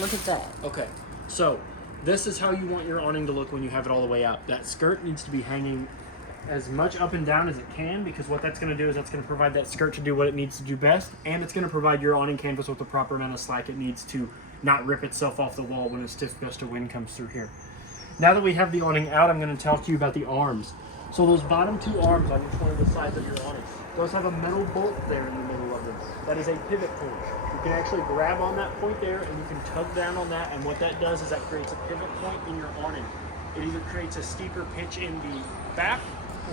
Look at that. Okay, so this is how you want your awning to look when you have it all the way out. That skirt needs to be hanging as much up and down as it can because what that's going to do is that's going to provide that skirt to do what it needs to do best, and it's going to provide your awning canvas with the proper amount of slack it needs to not rip itself off the wall when a stiff gust of wind comes through here. Now that we have the awning out, I'm going to talk to you about the arms. So those bottom 2 arms on each one of the sides of your awning, those have a metal bolt there in the middle of them. That is a pivot point. You can actually grab on that point there and you can tug down on that, and what that does is that creates a pivot point in your awning. It either creates a steeper pitch in the back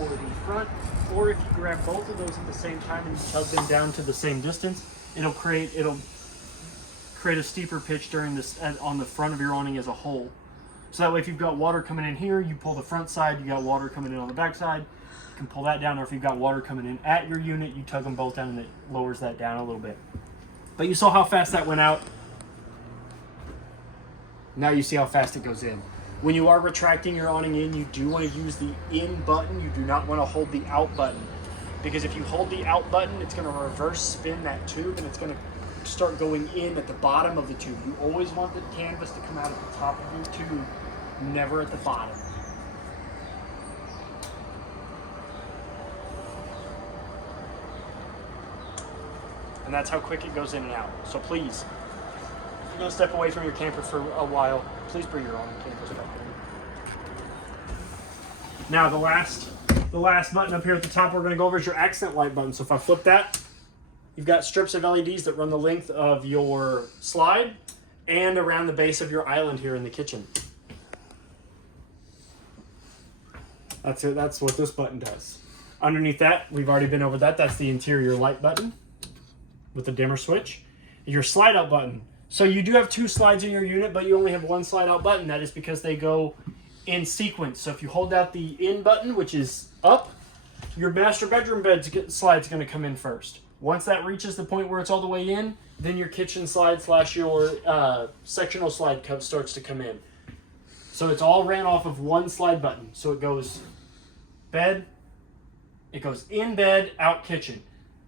or the front, or if you grab both of those at the same time and you tug them down to the same distance, it'll create a steeper pitch during this on the front of your awning as a whole. So that way if you've got water coming in here, you pull the front side, you got water coming in on the back side, you can pull that down, or if you've got water coming in at your unit, you tug them both down and it lowers that down a little bit. But you saw how fast that went out. Now you see how fast it goes in. When you are retracting your awning in, you do want to use the in button. You do not want to hold the out button. Because if you hold the out button, it's going to reverse spin that tube and it's going to start going in at the bottom of the tube. You always want the canvas to come out at the top of your tube, never at the bottom. And that's how quick it goes in and out. So please, if you're going to step away from your camper for a while, please bring your awning canvas back in. Now the last button up here at the top we're going to go over is your accent light button. So if I flip that, you've got strips of LEDs that run the length of your slide and around the base of your island here in the kitchen. That's it. That's what this button does. Underneath that, we've already been over that. That's the interior light button with the dimmer switch. Your slide out button. So you do have 2 slides in your unit, but you only have 1 slide out button. That is because they go in sequence. So if you hold out the in button, which is up, your master bedroom bed slide's going to come in first. Once that reaches the point where it's all the way in, then your kitchen slide / your sectional slide starts to come in. So it's all ran off of 1 slide button. So it goes bed, it goes in bed, out kitchen.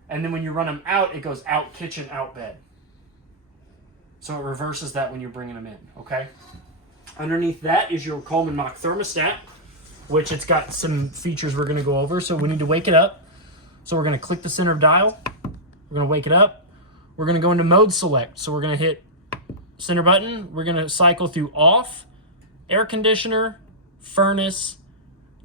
And then when you run them out, it goes out kitchen, out bed. So it reverses that when you're bringing them in, okay? Underneath that is your Coleman Mach thermostat, which it's got some features we're going to go over. So we need to wake it up. So we're going to click the center dial. We're going to wake it up. We're going to go into mode select. So we're going to hit center button. We're going to cycle through off, air conditioner, furnace,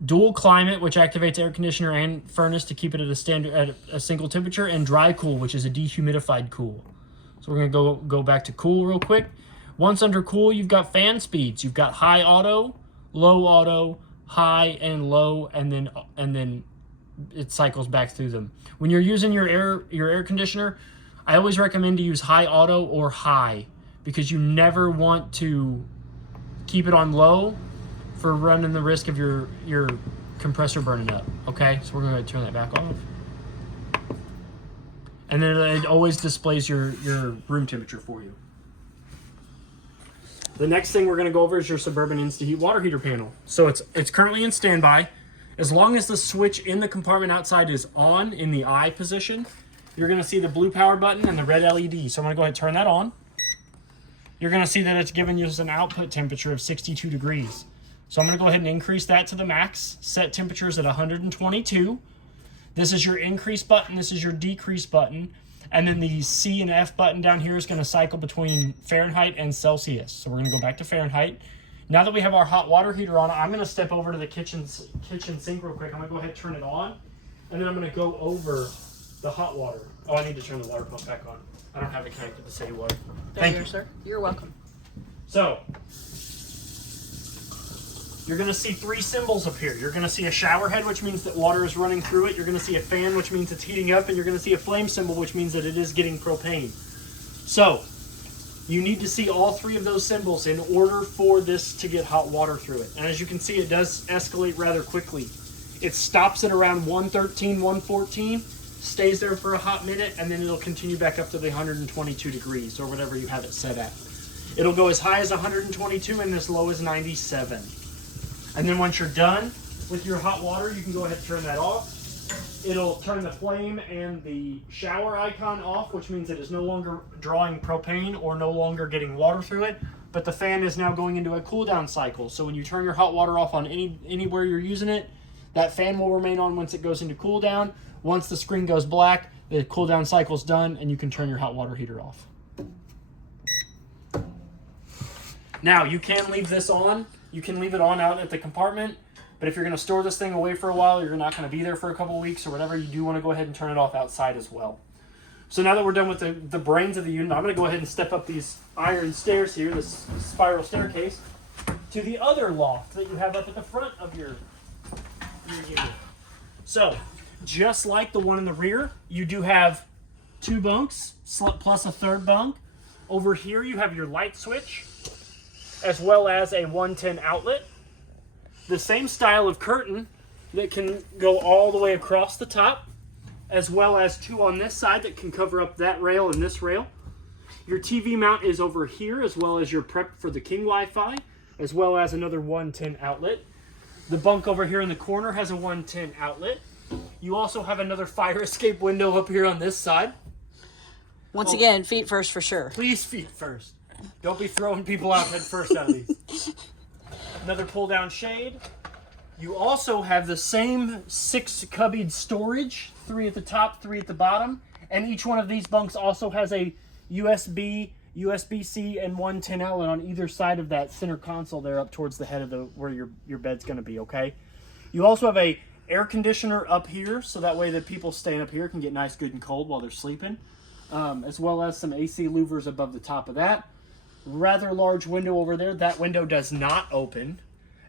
dual climate, which activates air conditioner and furnace to keep it at a single temperature, and dry cool, which is a dehumidified cool. So we're going to go back to cool real quick. Once under cool, you've got fan speeds. You've got high auto, low auto, high and low, and then it cycles back through them. When you're using your air conditioner, I always recommend to use high auto or high, because you never want to keep it on low for running the risk of your compressor burning up. Okay, so we're going to turn that back off. And then it always displays your room temperature for you. The next thing we're going to go over is your Suburban Insta-Heat water heater panel. So it's currently in standby. As long as the switch in the compartment outside is on in the I position, you're going to see the blue power button and the red LED. So I'm going to go ahead and turn that on. You're going to see that it's giving you an output temperature of 62 degrees. So I'm going to go ahead and increase that to the max. Set temperatures at 122. This is your increase button. This is your decrease button. And then the C and F button down here is going to cycle between Fahrenheit and Celsius. So we're going to go back to Fahrenheit. Now that we have our hot water heater on, I'm going to step over to the kitchen sink real quick. I'm going to go ahead and turn it on. And then I'm going to go over the hot water. Oh, I need to turn the water pump back on. I don't have it connected to city water. Thank you, sir. You're welcome. So, you're going to see 3 symbols up here. You're going to see a shower head, which means that water is running through it. You're going to see a fan, which means it's heating up. And you're going to see a flame symbol, which means that it is getting propane. So, you need to see all 3 of those symbols in order for this to get hot water through it. And as you can see, it does escalate rather quickly. It stops at around 113, 114, stays there for a hot minute, and then it'll continue back up to the 122 degrees or whatever you have it set at. It'll go as high as 122 and as low as 97. And then once you're done with your hot water, you can go ahead and turn that off. It'll turn the flame and the shower icon off, which means it is no longer drawing propane or no longer getting water through it. But the fan is now going into a cool down cycle. So when you turn your hot water off on anywhere you're using it, that fan will remain on once it goes into cool down. Once the screen goes black, the cool down cycle's done, and you can turn your hot water heater off. Now, you can leave this on. You can leave it on out at the compartment, but if you're going to store this thing away for a while, you're not going to be there for a couple weeks or whatever, you do want to go ahead and turn it off outside as well. So now that we're done with the brains of the unit, I'm going to go ahead and step up these iron stairs here, this spiral staircase, to the other loft that you have up at the front of your unit. So, just like the one in the rear, you do have 2 bunks plus a 3rd bunk. Over here you have your light switch, as well as a 110 outlet. The same style of curtain that can go all the way across the top, as well as 2 on this side that can cover up that rail and this rail. Your TV mount is over here, as well as your prep for the King Wi-Fi, as well as another 110 outlet. The bunk over here in the corner has a 110 outlet. You also have another fire escape window up here on this side. Once again, feet first for sure. Please feet first. Don't be throwing people out head first out of these. Another pull down shade. You also have the same 6 cubbied storage, 3 at the top, 3 at the bottom. And each one of these bunks also has a USB, USB-C, and 110 outlet on either side of that center console there up towards the head of where your bed's going to be, okay? You also have a air conditioner up here, so that way the people staying up here can get nice, good, and cold while they're sleeping. As well as some AC louvers above the top of that. Rather large window over there. That window does not open.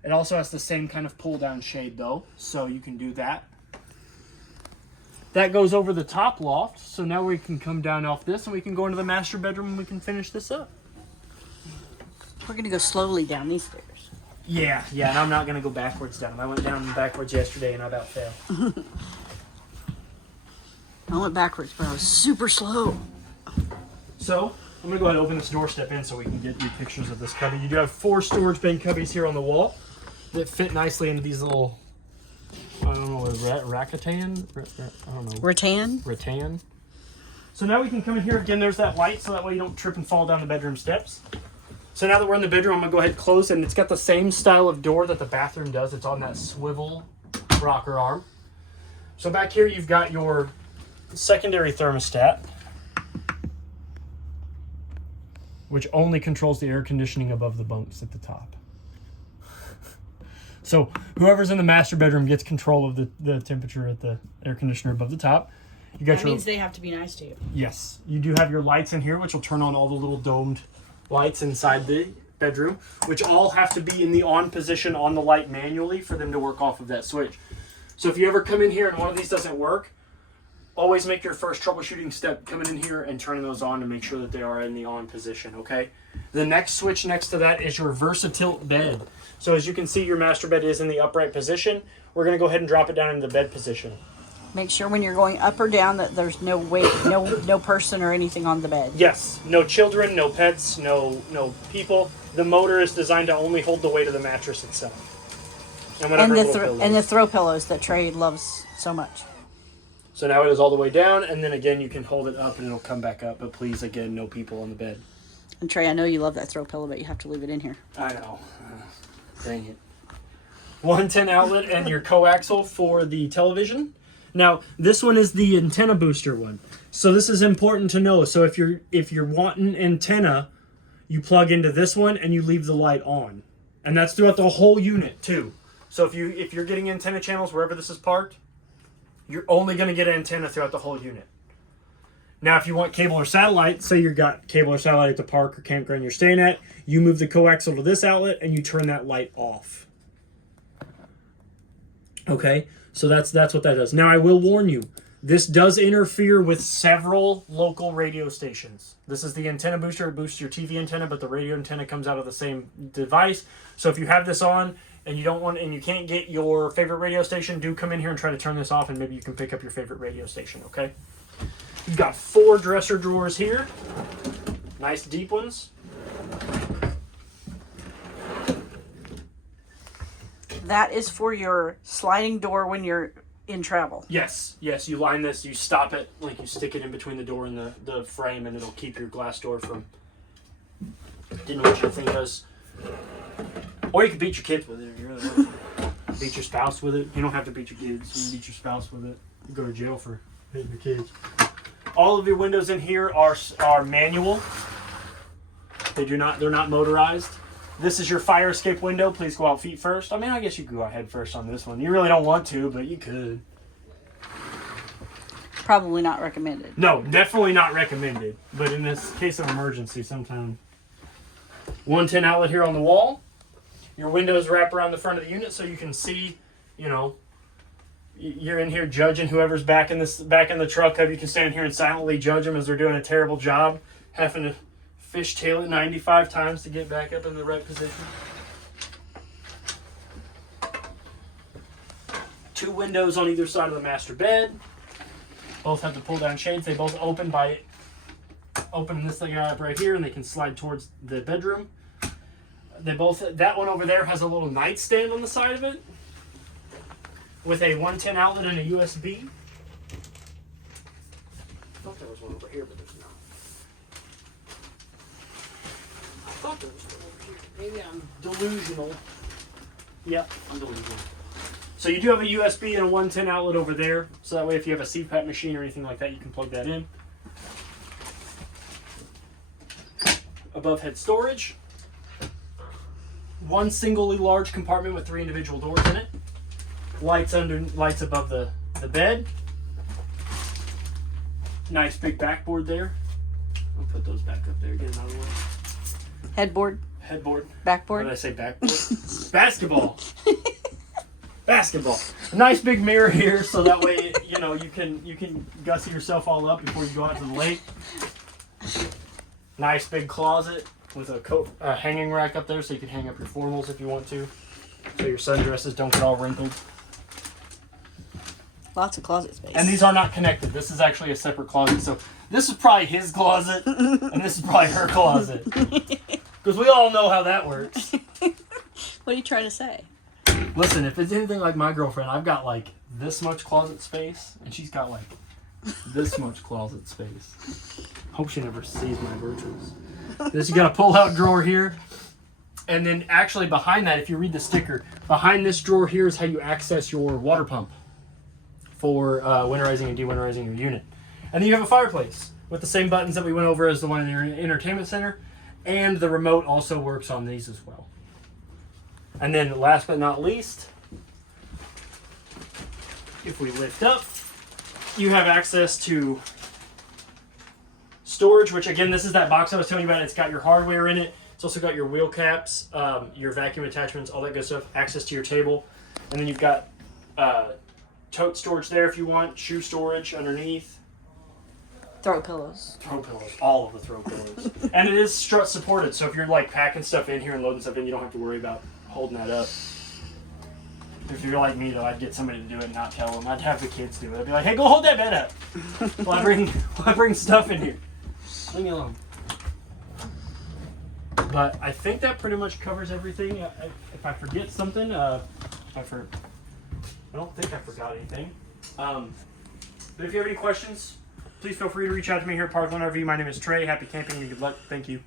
It also has the same kind of pull down shade though, so you can do that. That goes over the top loft, so now we can come down off this and we can go into the master bedroom and we can finish this up. We're gonna go slowly down these stairs. Yeah, and I'm not gonna go backwards down them. I went down backwards yesterday and I about fell. I went backwards, but I was super slow. So, I'm gonna go ahead and open this door step in so we can get you pictures of this cubby. You do have 4 storage bin cubbies here on the wall that fit nicely into these little, I don't know, rattan? I don't know. Rattan. So now we can come in here again. There's that light, so that way you don't trip and fall down the bedroom steps. So now that we're in the bedroom, I'm gonna go ahead and close it, and it's got the same style of door that the bathroom does. It's on that swivel rocker arm. So back here, you've got your secondary thermostat, which only controls the air conditioning above the bunks at the top. So whoever's in the master bedroom gets control of the temperature at the air conditioner above the top. You got That means they have to be nice to you. Yes. You do have your lights in here, which will turn on all the little domed lights inside the bedroom, which all have to be in the on position on the light manually for them to work off of that switch. So if you ever come in here and one of these doesn't work, always make your first troubleshooting step coming in here and turning those on to make sure that they are in the on position, okay? The next switch next to that is your VersaTilt bed. So as you can see, your master bed is in the upright position. We're gonna go ahead and drop it down into the bed position. Make sure when you're going up or down that there's no weight, no person or anything on the bed. Yes, no children, no pets, no people. The motor is designed to only hold the weight of the mattress itself. And the throw pillows that Trey loves so much. So now it is all the way down, and then again you can hold it up and it'll come back up. But please, again, no people on the bed. And Trey, I know you love that throw pillow, but you have to leave it in here. I know. Dang it. 110 outlet and your coaxial for the television. Now, this one is the antenna booster one. So this is important to know. So if you're wanting antenna, you plug into this one and you leave the light on. And that's throughout the whole unit too. So if you're getting antenna channels wherever this is parked, you're only going to get an antenna throughout the whole unit. Now, if you want cable or satellite, say you've got cable or satellite at the park or campground you're staying at, you move the coaxial to this outlet and you turn that light off. Okay? So that's what that does. Now, I will warn you, this does interfere with several local radio stations. This is the antenna booster. It boosts your TV antenna, but the radio antenna comes out of the same device. So if you have this on and you can't get your favorite radio station, do come in here and try to turn this off, and maybe you can pick up your favorite radio station, okay? You've got 4 dresser drawers here. Nice deep ones. That is for your sliding door when you're in travel. Yes, you line this, you stop it, like you stick it in between the door and the frame, and it'll keep your glass door from, didn't know what your thing does. Or you can beat your kids with it if you really want to. Beat your spouse with it. You don't have to beat your kids. You can beat your spouse with it. You go to jail for hitting your kids. All of your windows in here are manual. They're not motorized. This is your fire escape window. Please go out feet first. I mean, I guess you could go head first on this one. You really don't want to, but you could. Probably not recommended. No, definitely not recommended. But in this case of emergency, sometime. 110 outlet here on the wall. Your windows wrap around the front of the unit so you can see, you're in here judging whoever's back in the truck. You can stand here and silently judge them as they're doing a terrible job, having to fishtail it 95 times to get back up in the right position. 2 windows on either side of the master bed. Both have the pull down shades. They both open by opening this thing up right here, and they can slide towards the bedroom. That one over there has a little nightstand on the side of it with a 110 outlet and a USB. I thought there was one over here, but there's not. I thought there was one over here. Maybe I'm delusional. Yep, I'm delusional. So you do have a USB and a 110 outlet over there, so that way if you have a CPAP machine or anything like that, you can plug that in. Above head storage. 1 singly large compartment with 3 individual doors in it. Lights above the bed. Nice big backboard there. I'll put those back up there, get it out of the way. Headboard. headboard. What Backboard. did I say? Backboard. Basketball. Basketball. A nice big mirror here, so that way you know you can gussy yourself all up before you go out to the lake. Nice big closet with a coat hanging rack up there, so you can hang up your formals if you want to, so your sundresses don't get all wrinkled. Lots of closet space. And these are not connected. This is actually a separate closet. So this is probably his closet, and this is probably her closet, because we all know how that works. What are you trying to say? Listen, if it's anything like my girlfriend, I've got like this much closet space, and she's got like this much closet space. Hope she never sees my virtuals. This, you got a pull-out drawer here, and then actually behind that, if you read the sticker, behind this drawer here is how you access your water pump for winterizing and de-winterizing your unit. And then you have a fireplace with the same buttons that we went over as the one in your entertainment center, and the remote also works on these as well. And then last but not least, if we lift up, you have access to storage, which again, this is that box I was telling you about. It's got your hardware in it. It's also got your wheel caps, your vacuum attachments, all that good stuff, access to your table. And then you've got tote storage there if you want, shoe storage underneath. Throw pillows. Throw pillows, all of the throw pillows. And it is strut supported, so if you're like packing stuff in here and loading stuff in, you don't have to worry about holding that up. If you're like me though, I'd get somebody to do it and not tell them. I'd have the kids do it. I'd be like, hey, go hold that bed up while I bring stuff in here. Leave me alone. But I think that pretty much covers everything. If I forget something, I don't think I forgot anything. But if you have any questions, please feel free to reach out to me here at Parkland RV. My name is Trey. Happy camping and good luck. Thank you.